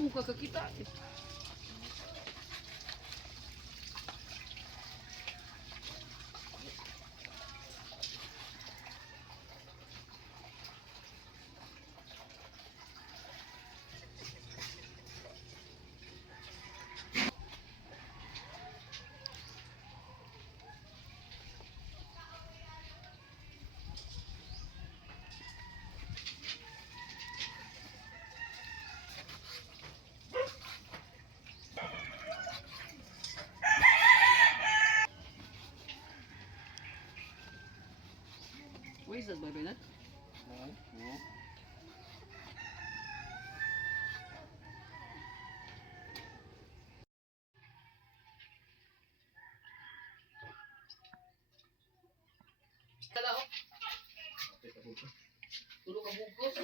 Muka ke kita. What is that, baby? That? No. Tulog ka bugos.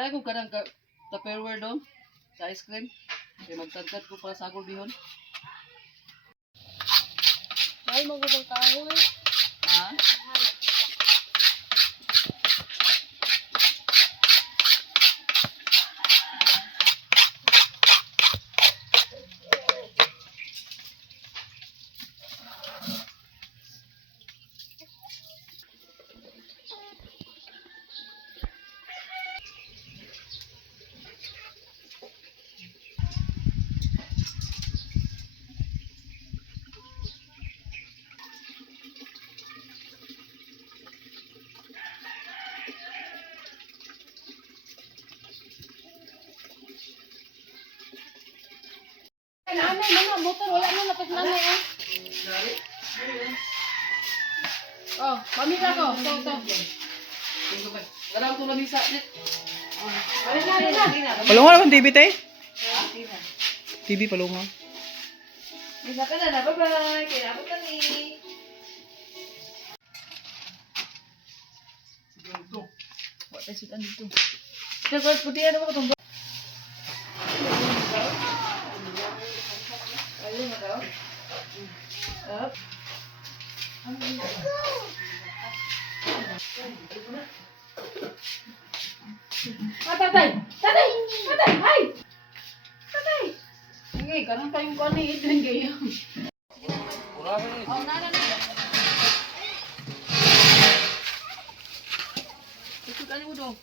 Kaya kung kadang tupperware doon sa ice cream. Kaya magtagkat ko para sa agol bihon. Ay, magubang kahoy. Ha? Nanay, mga motor, wala na lapit nanay ah. Oh, pamila ko. Ito. Garang ko lang isa. Alin na. Palungan akong TV, te? TV, palungan. Isa ka na. Bye-bye. Kaya ako kami. Buat tayo sudan dito. Kaya putih ano ba itong Alin na daw? Up. Tatay! Ay! Tatay! Sige, ganun tayong kuha ni Edwin kayo. Oh, nana. Ito kali mo dong.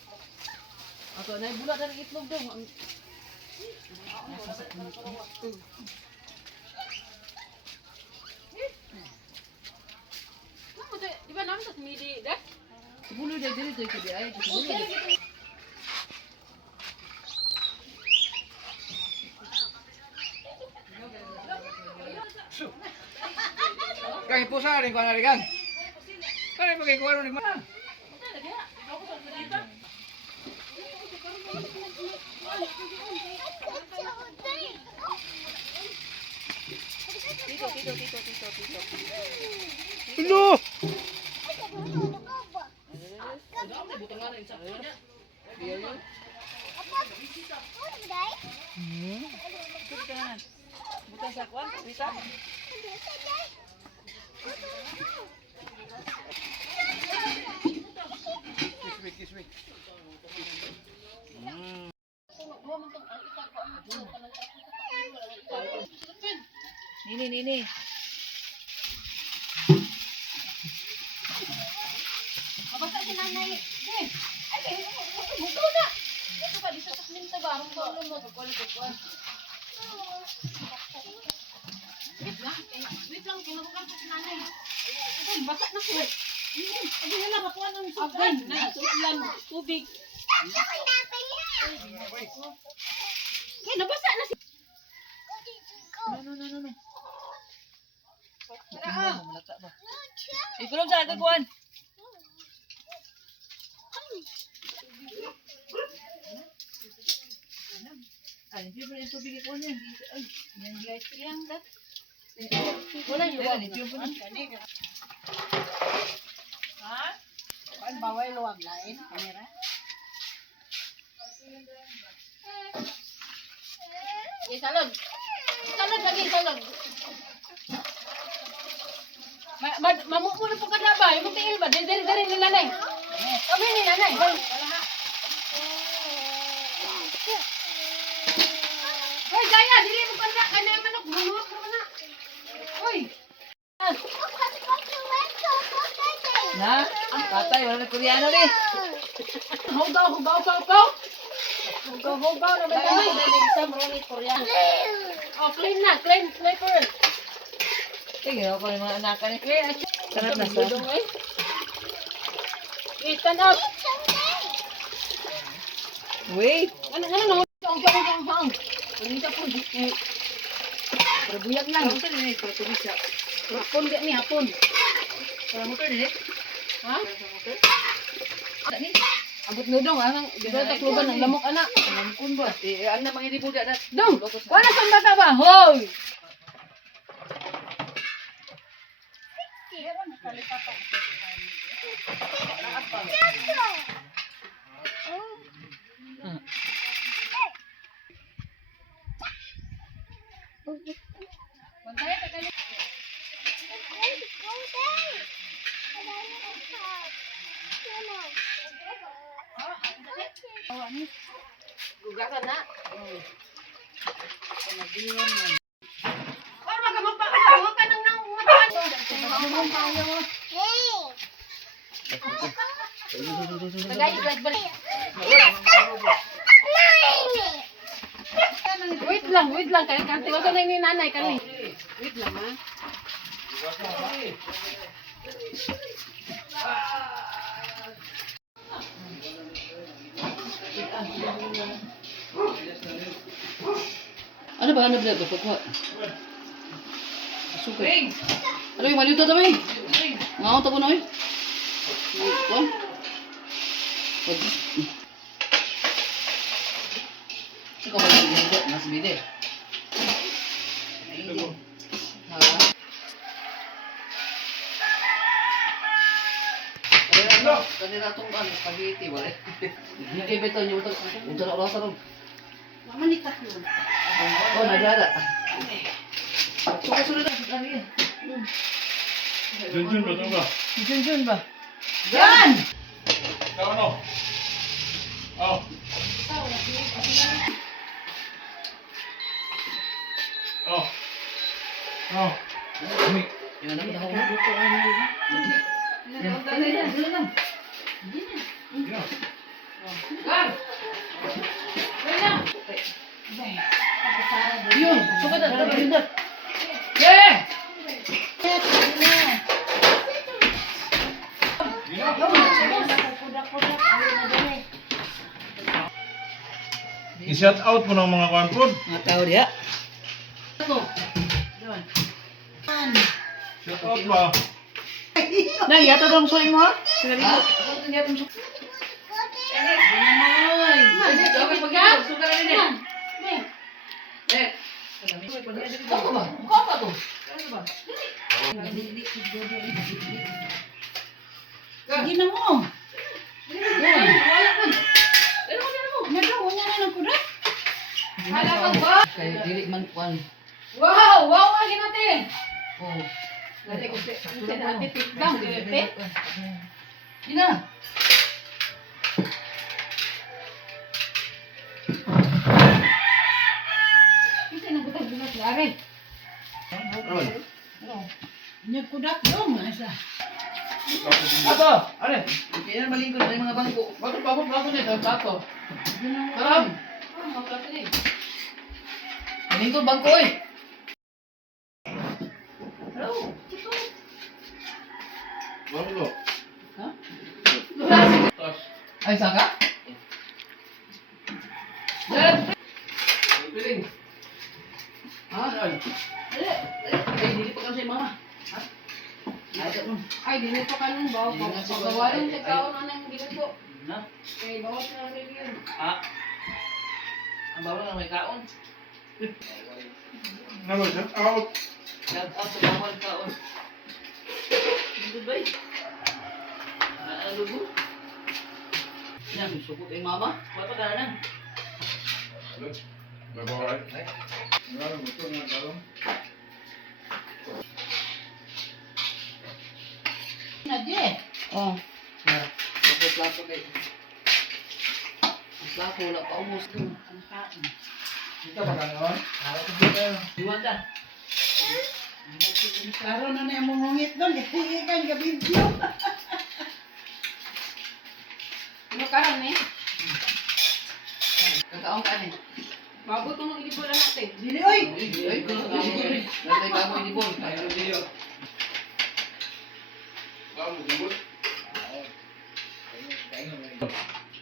Ato na bulat dari itlog dong. Di ba namin sa tumili, dek? Sebulu dia diri tu ikut dia ay. Sebulu dia. Kaya pusa rin ko na rin. Kaya magkikuha rin mana. Hello! Bukan sakuan, bisa. Kiss me. Nini. Basta si nanay. Ay, buto na. Ito pa, di sa minta ba? Ang paulo mo. Kukuha. Wait lang, kinukuha ko si nanay. Ito, basa na ko. Hindi nila makuha ng sudan. Ulan, tubig. Kaya nabasa na si... No. Malata ba? Ikulong sa kagkuhan. Ay, hindi ba yung tubig ko niya? Ay, yan light lang da. Wala yung wala. Ha? bawal luwag lain, kamera. Salod. Salod lagi, salod. Mamumo na po ka na ba? Yung tingil ba? Dari ni nanay. Kami ni nanay. Hoy, gaya, dili mo pa na. Kanya yung manok. Manok naman na. Hoy. Na, tatay, wala na Koreano rin. Hugaw na ba tayo? Isang ronit Korean. Oh, clean na. Clean flavor. Sige, ako yung mga anakan ni. Sarap na sa. Stand up. Wait. Ano? Ang. Hindi ka po. Buyag lang. Ano din ito? Tubisa. Hapon ka ni, hapon. Para motor din eh. Ha? Ada ni. Abot nudong, ang dito takluban ng lamok anak. Lampun ba? Ano mga hindi budak na. Dong, wala saan bata ba? Hoy! Gugasan na. Para magamot pa ka na, huwag ka nang matawan. Magamot tayo. Tagay, ikas balik. Wait lang. Kaya kanti ko na ni nanay kani. Wait lang ha. Ano ba? Ano ba? Pagkuha. Sukay. Ano yung malito ito ba? Ngaw ito po na eh. Ito. Ikaw ba yung bide? Mas bide. Ha? Kanina itong spaghetti ba? Hindi ba ito yung ito na orasa ron? Mamanikat yun. Oh, nagada. Suka-sunod na. Ano yan? Junjun ba ito ba? Jun ba? Yan! Ikaw ano? Oh. Oh. Oh. Yan na, ako. Yan. Dala lang. Gar! Yun, suka na. Dala. Yeah! I-shout out mo ng mga kanpod. Mga tao diya. Ano? Shout out ba? Nang yata daw suling mo ha? Sige dito. Ako din yata mo suling. Ay, dapat pag suka na rin yan. Eh. Ako ba? Mukha pa to. Ano ba? Sige na mo. Kaya dili man kuan. Wow! Lagi natin! Oh. Natin ko natin tikdang, di ba? Ina. Kita na butang-butas lari. Nyagkudak dong, asa. Ato, are. Kaya malingkod na yung mga bangko. Bakit nito, tato. Taram. Malingkod bangko eh. Hello. Banglo. Ha? Ay, saka? Yan. Piling. Ha? Ay, dili pa kasi mama. Ha? Ay, dili pa kanun ba? Pagkawalan sa kaon na nang ginagawa. Na? Eh, bawas na rin yun. Ha? Ang bawal na may kaon. Ano ba? Shout out. Shout out sa bawal kaon. Hindi ba? na lugo. Yan, sukot ay mama. Wala pa dala na. Babaw. Wala gusto na dalong. Nadye. Oh. Ya. Plato kay. Ang plato wala pa ubos ko. Ang kain. Ito ba ganon? Para ko dito. Diwan ka. Karon na na mong ngit doon, kasi kan ga video. Ano karon ni? Kakaon ka ni. Mabot ko ng ilipon lang natin. Dili oy. Ay, nanay ka mo ilipon. Tayo diyo. Kamu gubot.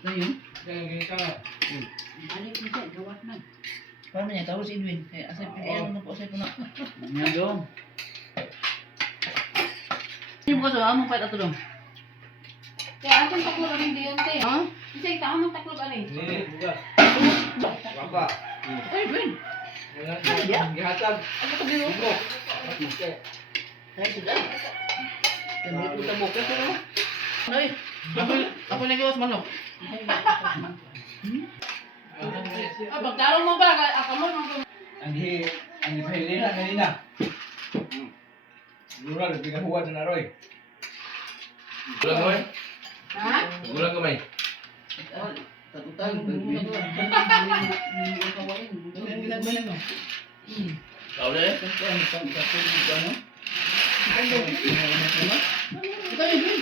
Ayun. Yang gini ka. Ano yung pinta? Gawat man. Paano niya? Tawag si Edwin. Kaya asay pinayaan mo po. Asay ko na. Yan dong. Hindi mo ka sa among pahit ato dong. Kaya atong taklo rin diyon te. Ha? Kasi ta among taklo ani. Ini buka. Bapa. Ay, Edwin. Yang gihatag. Ano ka dito? Ay, sudah. Kaya ko sa boka pero. Ay, ako nagawas manok. Ah, pagtarong mo ba? Ako mo. Ang hihili na kanina. Lura, lebih ke huwan na Roy. Gulang kamay? Ha? Gulang kamay? Tagutang. Tahu deh. Ikaw, Edwin.